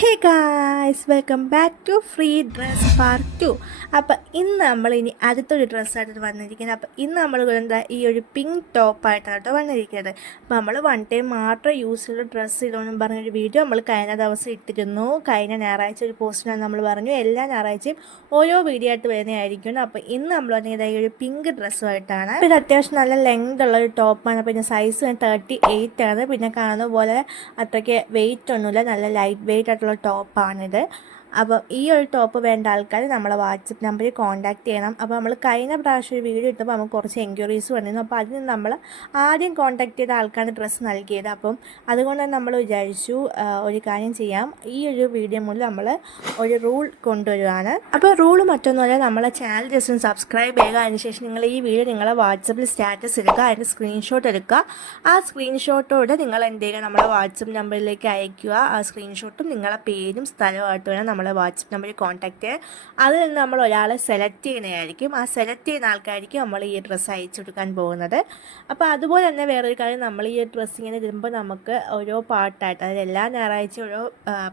Hey guys, welcome back to free dress part 2. അപ്പോൾ ഇന്ന് നമ്മളിനി അടുത്തൊരു ഡ്രസ്സായിട്ട് വന്നിരിക്കുന്നത്. അപ്പോൾ ഇന്ന് നമ്മൾ എന്താ ഈ ഒരു പിങ്ക് ടോപ്പായിട്ടാണ് കേട്ടോ വന്നിരിക്കുന്നത്. അപ്പോൾ നമ്മൾ വൺ ടൈം മാത്രം യൂസ് ചെയ്ത ഡ്രസ്സ് ഇടുമെന്നും പറഞ്ഞൊരു വീഡിയോ നമ്മൾ കഴിഞ്ഞ ദിവസം ഇട്ടിരുന്നു. കഴിഞ്ഞ ഞായറാഴ്ച ഒരു പോസ്റ്റിനാണ് നമ്മൾ പറഞ്ഞു എല്ലാ ഞായറാഴ്ചയും ഓരോ വീഡിയോ ആയിട്ട് വരുന്നതായിരിക്കും. അപ്പോൾ ഇന്ന് നമ്മൾ വന്നിരിക്കുന്നത് ഈ ഒരു പിങ്ക് ഡ്രസ്സുമായിട്ടാണ്. പിന്നെ അത്യാവശ്യം നല്ല ലെങ്ത് ഉള്ള ഒരു ടോപ്പാണ്. പിന്നെ സൈസ് 38 ആണ്. പിന്നെ കാണുന്ന പോലെ അത്രയ്ക്ക് വെയിറ്റ് ഒന്നുമില്ല, നല്ല ലൈറ്റ് വെയിറ്റ് ആയിട്ടുള്ള ടോപ്പാണിത്. അപ്പോൾ ഈ ഒരു ടോപ്പ് വേണ്ട ആൾക്കാർ നമ്മളെ വാട്സപ്പ് നമ്പറിൽ കോൺടാക്റ്റ് ചെയ്യണം. അപ്പോൾ നമ്മൾ കഴിഞ്ഞ പ്രാവശ്യം ഒരു വീഡിയോ ഇട്ടപ്പോൾ നമുക്ക് കുറച്ച് എൻക്വയറീസ് വന്നിരുന്നു. അപ്പോൾ അതിന് നമ്മൾ ആദ്യം കോൺടാക്റ്റ് ചെയ്ത ആൾക്കാണ് ഡ്രസ്സ് നൽകിയത്. അപ്പം അതുകൊണ്ട് തന്നെ നമ്മൾ വിചാരിച്ചു ഒരു കാര്യം ചെയ്യാം, ഈ ഒരു വീഡിയോ മുതൽ നമ്മൾ ഒരു റൂൾ കൊണ്ടുവരുവാണ്. അപ്പോൾ റൂൾ മറ്റൊന്നുമല്ല, നമ്മളെ ചാനൽ ജസ്റ്റ് ഒന്ന് സബ്സ്ക്രൈബ് ചെയ്യുക. അതിനുശേഷം നിങ്ങൾ ഈ വീഡിയോ നിങ്ങളെ വാട്സപ്പിൽ സ്റ്റാറ്റസ് എടുക്കുക, അതിൻ്റെ സ്ക്രീൻഷോട്ട് എടുക്കുക. ആ സ്ക്രീൻഷോട്ടോടെ നിങ്ങൾ എന്ത് ചെയ്യുക, നമ്മുടെ വാട്സപ്പ് നമ്പറിലേക്ക് അയയ്ക്കുക. ആ സ്ക്രീൻഷോട്ടും നിങ്ങളെ പേരും സ്ഥലമായിട്ട് വേണം നമ്മളെ വാട്സപ്പ് നമ്പറിൽ കോൺടാക്ട് ചെയ്യുക. അതിൽ നിന്ന് നമ്മൾ ഒരാളെ സെലക്ട് ചെയ്യുന്നതായിരിക്കും. ആ സെലക്ട് ചെയ്യുന്ന ആൾക്കാർക്ക് നമ്മൾ ഈ ഡ്രസ്സ് അയച്ചു കൊടുക്കാൻ പോകുന്നത്. അപ്പോൾ അതുപോലെ തന്നെ വേറൊരു കാര്യം, നമ്മൾ ഈ ഡ്രസ്സ് ഇങ്ങനെ ഇടുമ്പോൾ നമുക്ക് ഓരോ പാട്ടായിട്ട്, അതായത് എല്ലാ ഞായറാഴ്ചയും ഓരോ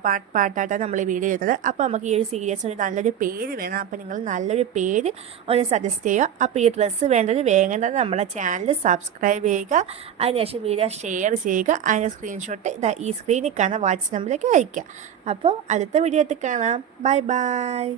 പാട്ടായിട്ടാണ് നമ്മൾ ഈ വീഡിയോ ചെയ്യുന്നത്. അപ്പോൾ നമുക്ക് ഈ ഒരു സീരീസ് ഒരു നല്ലൊരു പേര് വേണം. അപ്പോൾ നിങ്ങൾ നല്ലൊരു പേര് ഒന്ന് സജസ്റ്റ് ചെയ്യുക. അപ്പോൾ ഈ ഡ്രസ്സ് വേണ്ടത് വേഗം നമ്മളെ ചാനൽ സബ്സ്ക്രൈബ് ചെയ്യുക. അതിനുശേഷം വീഡിയോ ഷെയർ ചെയ്യുക. അതിൻ്റെ സ്ക്രീൻഷോട്ട് ഈ സ്ക്രീനിൽ കാണാൻ വാട്സപ്പ് നമ്പറിലേക്ക് അയയ്ക്കുക. അപ്പോൾ അടുത്ത വീഡിയോ ആയിട്ട് കാണാം. Bye bye.